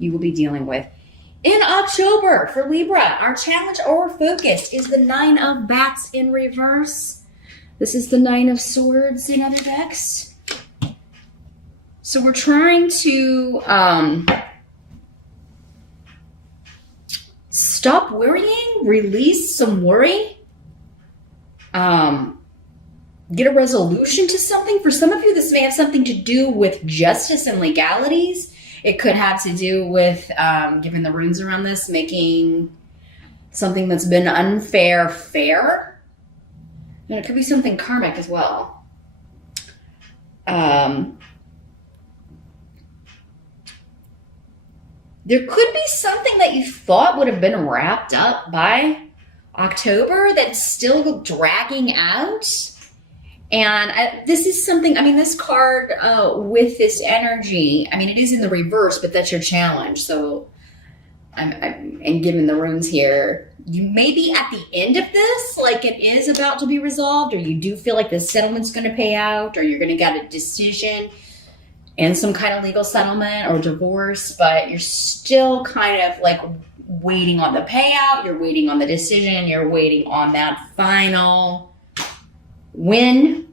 you will be dealing with. In October for Libra, our challenge or focus is the 9 of Bats in reverse. This is the 9 of Swords in other decks. So we're trying to stop worrying, release some worry, get a resolution to something. For some of you, this may have something to do with justice and legalities. It could have to do with, given the runes around this, making something that's been unfair fair. And it could be something karmic as well. There could be something that you thought would have been wrapped up by October that's still dragging out. And this is something, I mean, this card with this energy, I mean, it is in the reverse, but that's your challenge. So, and given the runes here, you may be at the end of this, like it is about to be resolved, or you do feel like the settlement's going to pay out, or you're going to get a decision and some kind of legal settlement or divorce, but you're still kind of like waiting on the payout, you're waiting on the decision, you're waiting on that final win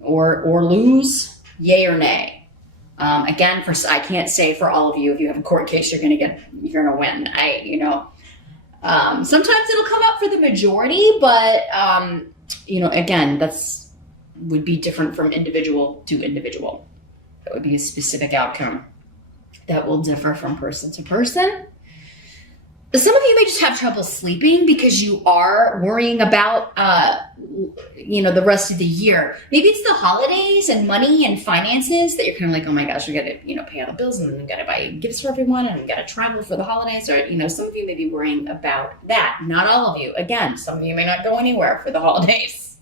or lose, yay or nay. Again, I can't say for all of you, if you have a court case, you're gonna win. Sometimes it'll come up for the majority, but again, would be different from individual to individual. That would be a specific outcome that will differ from person to person. Some of you may just have trouble sleeping because you are worrying about, the rest of the year. Maybe it's the holidays and money and finances that you're kind of like, oh my gosh, we got to, pay all the bills and we got to buy gifts for everyone and we got to travel for the holidays. Or, some of you may be worrying about that. Not all of you. Again, some of you may not go anywhere for the holidays.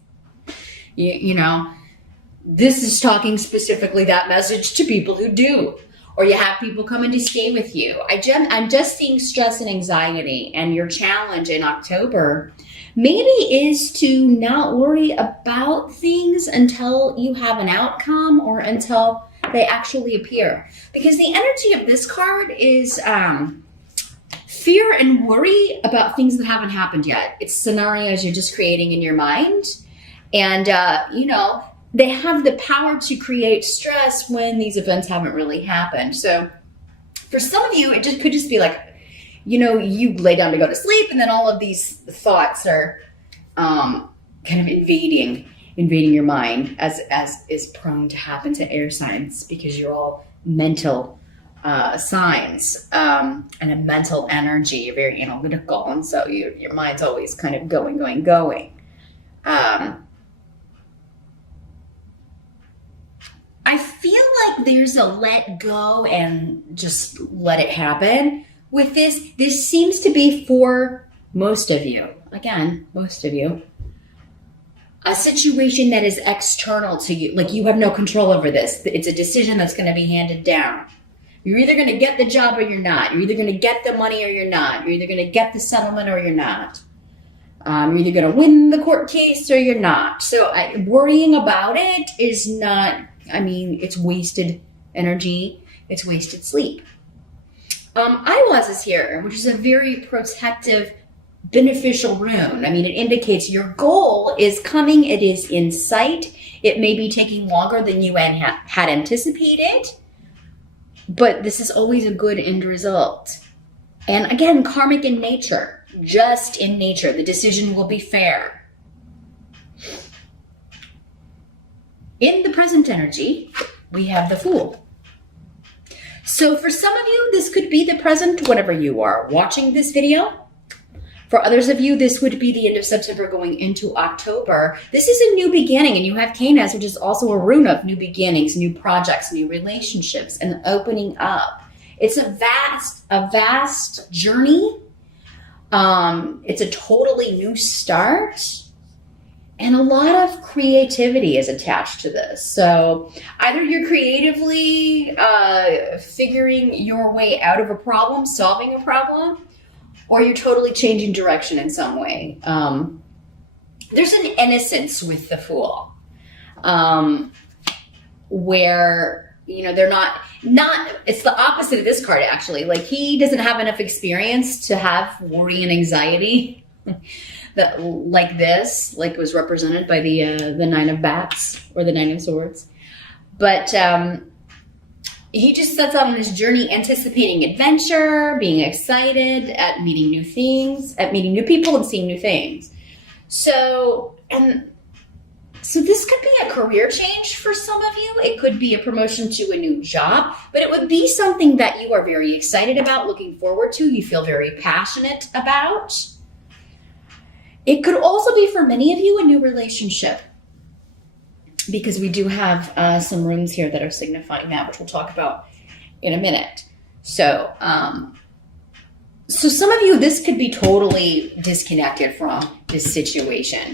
This is talking specifically that message to people who do. Or you have people coming to stay with you. I'm just seeing stress and anxiety, and your challenge in October maybe is to not worry about things until you have an outcome or until they actually appear. Because the energy of this card is fear and worry about things that haven't happened yet. It's scenarios you're just creating in your mind. And, they have the power to create stress when these events haven't really happened. So for some of you, it could just be like, you lay down to go to sleep and then all of these thoughts are kind of invading your mind, as is prone to happen to air signs because you're all mental signs and a mental energy. You're very analytical. And so your mind's always kind of going. I feel like there's a let go and just let it happen with this. This seems to be for most of you. Again, most of you. A situation that is external to you. Like you have no control over this. It's a decision that's going to be handed down. You're either going to get the job or you're not. You're either going to get the money or you're not. You're either going to get the settlement or you're not. You're either going to win the court case or you're not. So worrying about it is not... it's wasted energy. It's wasted sleep. Eyewaz is here, which is a very protective, beneficial rune. It indicates your goal is coming. It is in sight. It may be taking longer than you had anticipated, but this is always a good end result. And again, karmic in nature, just in nature. The decision will be fair. In the present energy, we have the Fool. So for some of you, this could be the present whenever you are watching this video. For others of you, this would be the end of September going into October. This is a new beginning, and you have Canas, which is also a rune of new beginnings, new projects, new relationships, and opening up. It's a vast journey. It's a totally new start. And a lot of creativity is attached to this. So either you're creatively figuring your way out of a problem, solving a problem, or you're totally changing direction in some way. There's an innocence with the Fool, where they're not, it's the opposite of this card, actually. Like, he doesn't have enough experience to have worry and anxiety that like this, like was represented by the Nine of Bats or the Nine of Swords. But he just sets out on this journey anticipating adventure, being excited at meeting new things, at meeting new people and seeing new things. So this could be a career change for some of you. It could be a promotion to a new job, but it would be something that you are very excited about, looking forward to, you feel very passionate about. It could also be for many of you a new relationship, because we do have some runes here that are signifying that, which we'll talk about in a minute. So, so some of you, this could be totally disconnected from this situation,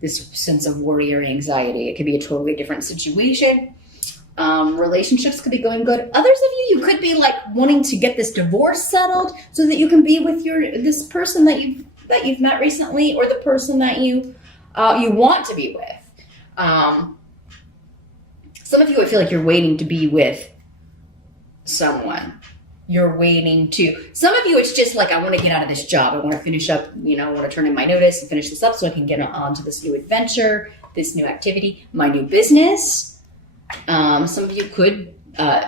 this sense of worry or anxiety. It could be a totally different situation. Relationships could be going good. Others of you could be like wanting to get this divorce settled so that you can be with this person that you've met recently, or the person that you want to be with. Some of you, I feel like you're waiting to be with someone. You're waiting to, some of you, it's just like, I want to get out of this job. I want to finish up, I want to turn in my notice and finish this up so I can get on to this new adventure, this new activity, my new business. Some of you could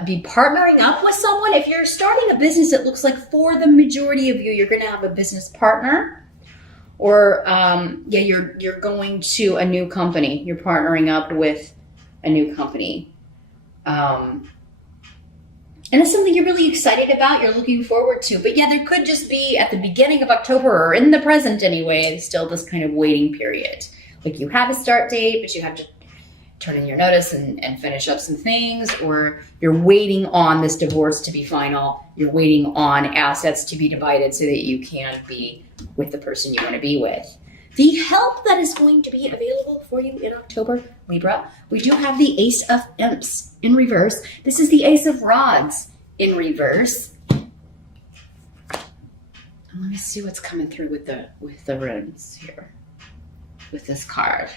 be partnering up with someone. If you're starting a business, it looks like for the majority of you, you're going to have a business partner. Or, you're going to a new company. You're partnering up with a new company. And it's something you're really excited about, you're looking forward to. But yeah, there could just be at the beginning of October, or in the present anyway, still this kind of waiting period. Like, you have a start date, but you have to turn in your notice and finish up some things, or you're waiting on this divorce to be final. You're waiting on assets to be divided so that you can be with the person you want to be with. The help that is going to be available for you in October, Libra, we do have the Ace of Imps in reverse. This is the Ace of Rods in reverse. And let me see what's coming through with the runes here, with this card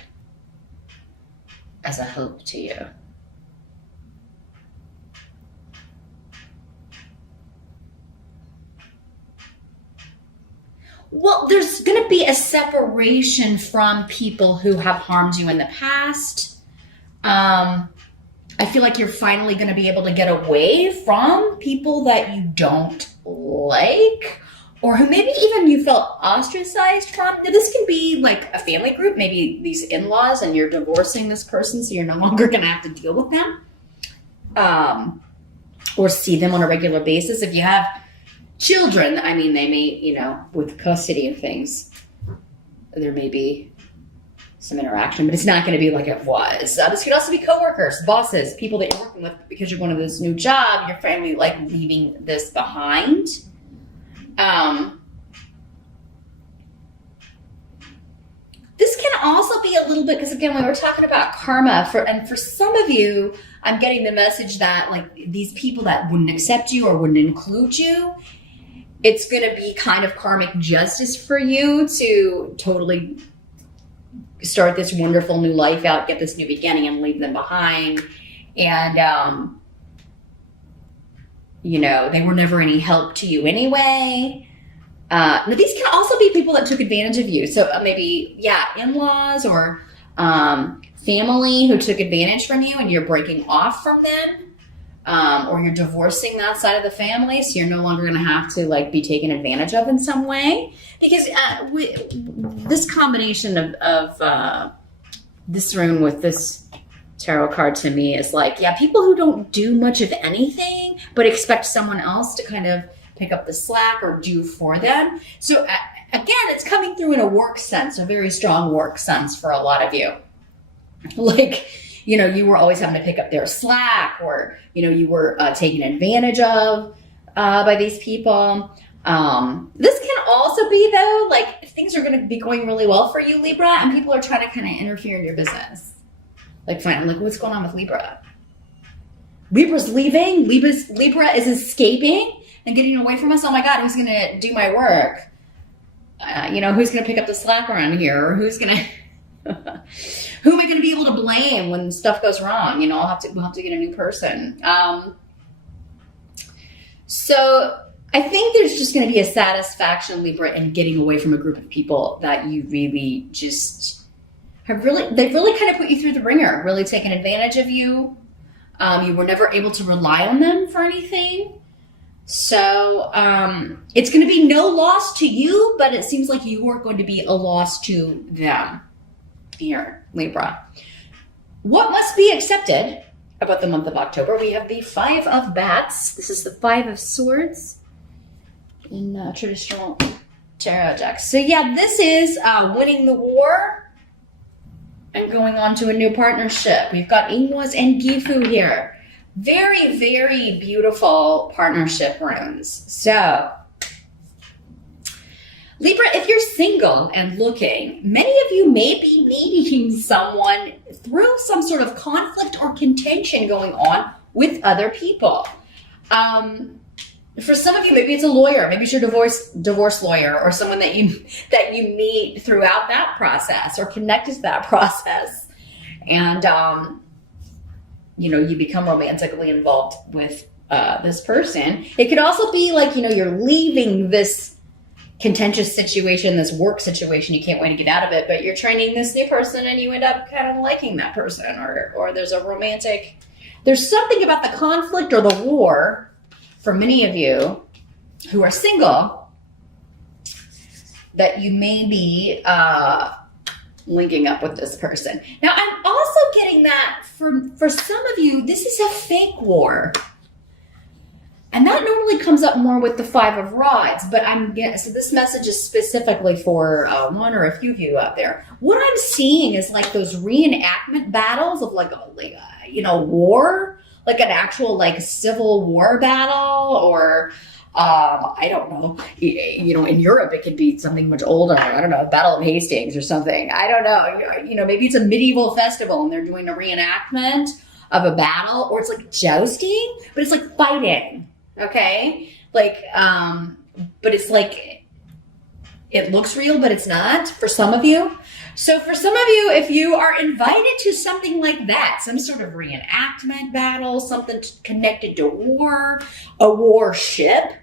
as a hope to you. Well, there's going to be a separation from people who have harmed you in the past. I feel like you're finally going to be able to get away from people that you don't like, or who maybe even you felt ostracized from. Now, this can be like a family group, maybe these in-laws, and you're divorcing this person, so you're no longer going to have to deal with them, or see them on a regular basis. If you have children, I mean, they may, with custody of things, there may be some interaction, but it's not going to be like it was. This could also be coworkers, bosses, people that you're working with because you're going to this new job. Your family like leaving this behind. This can also be a little bit, because again, when we're talking about karma, for some of you, I'm getting the message that like these people that wouldn't accept you or wouldn't include you, it's going to be kind of karmic justice for you to totally start this wonderful new life out, get this new beginning, and leave them behind. And, they were never any help to you anyway. Now, these can also be people that took advantage of you. So maybe, in-laws or family who took advantage from you and you're breaking off from them. Or you're divorcing that side of the family, so you're no longer going to have to like be taken advantage of in some way. Because this combination of this rune with this tarot card to me is like, people who don't do much of anything, but expect someone else to kind of pick up the slack or do for them. So again, it's coming through in a work sense, a very strong work sense for a lot of you. Like, you were always having to pick up their slack, or, you were taken advantage of by these people. This can also be, though, like if things are going to be going really well for you, Libra, and people are trying to kind of interfere in your business. Like, fine, like what's going on with Libra? Libra's leaving. Libra is escaping and getting away from us. Oh my God, who's going to do my work? Who's going to pick up the slack around here? Or who's going to... Who am I going to be able to blame when stuff goes wrong? You know, we'll have to get a new person. So I think there's just going to be a satisfaction, Libra, in getting away from a group of people that you really just they've really kind of put you through the ringer, really taken advantage of you. You were never able to rely on them for anything. So it's going to be no loss to you, but it seems like you are going to be a loss to them. Here, Libra. What must be accepted about the month of October? We have the Five of Bats. This is the Five of Swords in traditional tarot decks. So yeah, this is winning the war and going on to a new partnership. We've got Ingwas and Gifu here. Very, very beautiful partnership runes. So, Libra, if you're single and looking, many of you may be meeting someone through some sort of conflict or contention going on with other people. For some of you, maybe it's a lawyer, maybe it's your divorce lawyer, or someone that you meet throughout that process or connected to that process, and you know, you become romantically involved with this person. It could also be like, you know, you're leaving this contentious situation, this work situation, you can't wait to get out of it, but you're training this new person and you end up kind of liking that person, or there's something about the conflict or the war for many of you who are single that you may be linking up with this person. Now, I'm also getting that for some of you, this is a fake war. And that normally comes up more with the Five of Rods, but so this message is specifically for one or a few of you out there. What I'm seeing is like those reenactment battles of like a war, like an actual like civil war battle, or I don't know, you know, in Europe it could be something much older. I don't know, Battle of Hastings or something. I don't know, you know, maybe it's a medieval festival and they're doing a reenactment of a battle, or it's like jousting, but it's like fighting. Okay, like, but it's like, it looks real, but it's not for some of you. So for some of you, if you are invited to something like that, some sort of reenactment battle, something connected to war, a warship,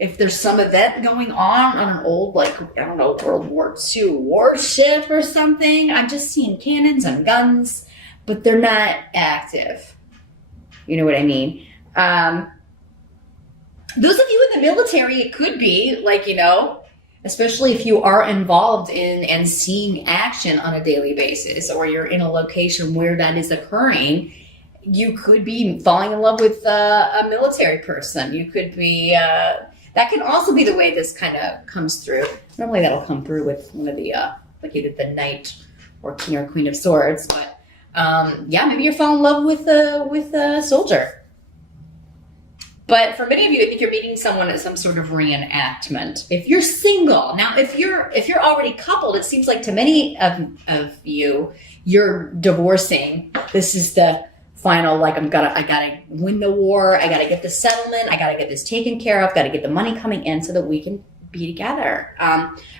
if there's some event going on an old, like, I don't know, World War II warship or something, I'm just seeing cannons and guns, but they're not active. You know what I mean? Those of you in the military, it could be like, you know, especially if you are involved in and seeing action on a daily basis, or you're in a location where that is occurring, you could be falling in love with a military person. You could be, that can also be the way this kind of comes through. Normally that'll come through with one of the, like either the Knight or King or Queen of Swords, but yeah, maybe you're falling in love with a soldier. But for many of you, I think you're meeting someone at some sort of reenactment. If you're single, now if you're already coupled, it seems like to many of you, you're divorcing. This is the final, like, I gotta win the war. I gotta get the settlement. I gotta get this taken care of. Gotta get the money coming in so that we can be together.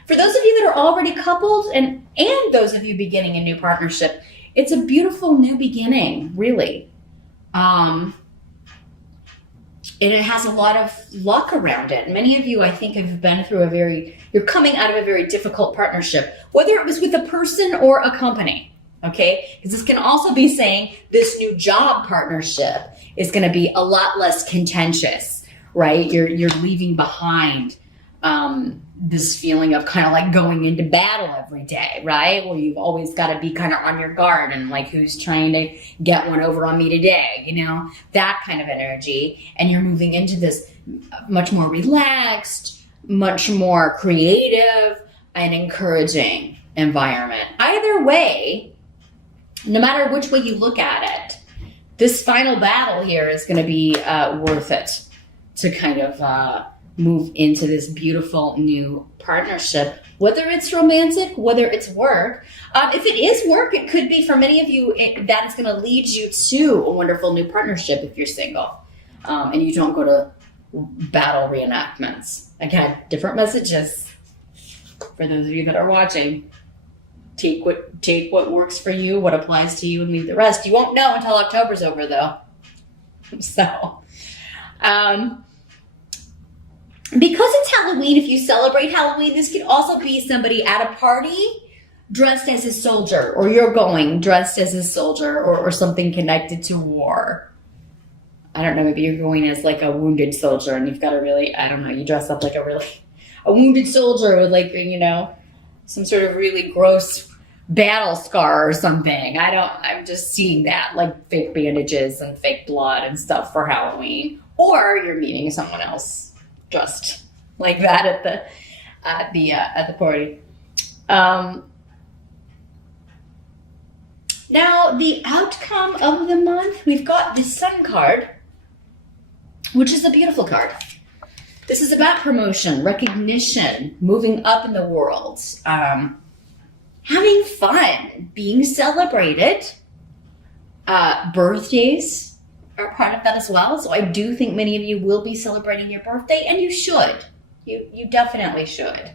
For those of you that are already coupled, and those of you beginning a new partnership, it's a beautiful new beginning, really. And it has a lot of luck around it. Many of you, I think, have been through you're coming out of a very difficult partnership, whether it was with a person or a company, okay? Because this can also be saying this new job partnership is going to be a lot less contentious, right? You're leaving behind this feeling of kind of like going into battle every day, right? Where you've always got to be kind of on your guard and like, who's trying to get one over on me today, you know, that kind of energy. And you're moving into this much more relaxed, much more creative and encouraging environment. Either way, no matter which way you look at it, this final battle here is going to be worth it to kind of move into this beautiful new partnership, whether it's romantic, whether it's work. If it is work, it could be for many of you, that is going to lead you to a wonderful new partnership if you're single and you don't go to battle reenactments. Again, different messages for those of you that are watching. take what works for you, what applies to you, and leave the rest. You won't know until October's over, though. So, because it's Halloween, if you celebrate Halloween, this could also be somebody at a party dressed as a soldier, or you're going dressed as a soldier, or something connected to war. I don't know, maybe you're going as like a wounded soldier, and you've got a really, I don't know, you dress up like a wounded soldier with like, you know, some sort of really gross battle scar or something. I'm just seeing that, like fake bandages and fake blood and stuff for Halloween. Or you're meeting someone else dressed like that at the party. Now, the outcome of the month, we've got the Sun card, which is a beautiful card. This is about promotion, recognition, moving up in the world, having fun, being celebrated. Birthdays are part of that as well. So I do think many of you will be celebrating your birthday, and you should. You definitely should,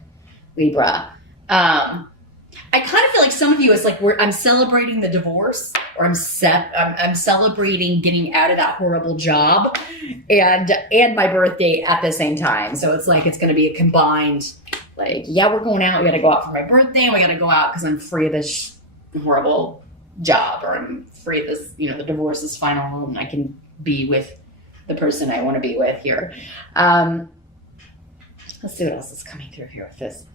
Libra. I kind of feel like some of you is like I'm celebrating the divorce, or I'm celebrating getting out of that horrible job, and my birthday at the same time. So it's like it's going to be a combined, like, yeah, we're going out. We got to go out for my birthday, and we got to go out because I'm free of this horrible job, or I'm free of this, you know, the divorce is final, and I can be with the person I want to be with here. Let's see what else is coming through here with this.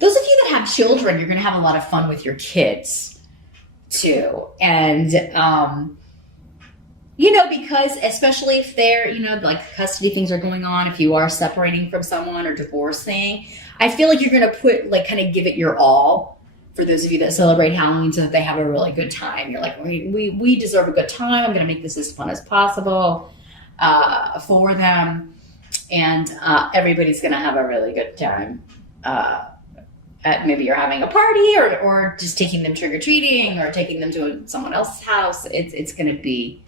Those of you that have children, you're going to have a lot of fun with your kids too. And, you know, because especially if they're, you know, like custody things are going on, if you are separating from someone or divorcing, I feel like you're going to put, like, kind of give it your all for those of you that celebrate Halloween so that they have a really good time. You're like, we deserve a good time. I'm going to make this as fun as possible for them. And everybody's going to have a really good time. Maybe you're having a party, or just taking them trick-or-treating, or taking them to someone else's house. It's going to be,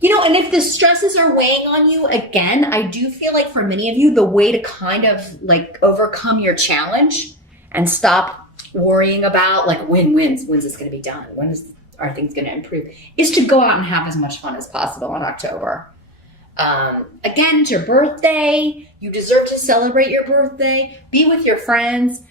you know, and if the stresses are weighing on you, again, I do feel like for many of you, the way to kind of like overcome your challenge and stop worrying about like when's this going to be done? Are things going to improve? Is to go out and have as much fun as possible in October. Again, it's your birthday. You deserve to celebrate your birthday. Be with your friends.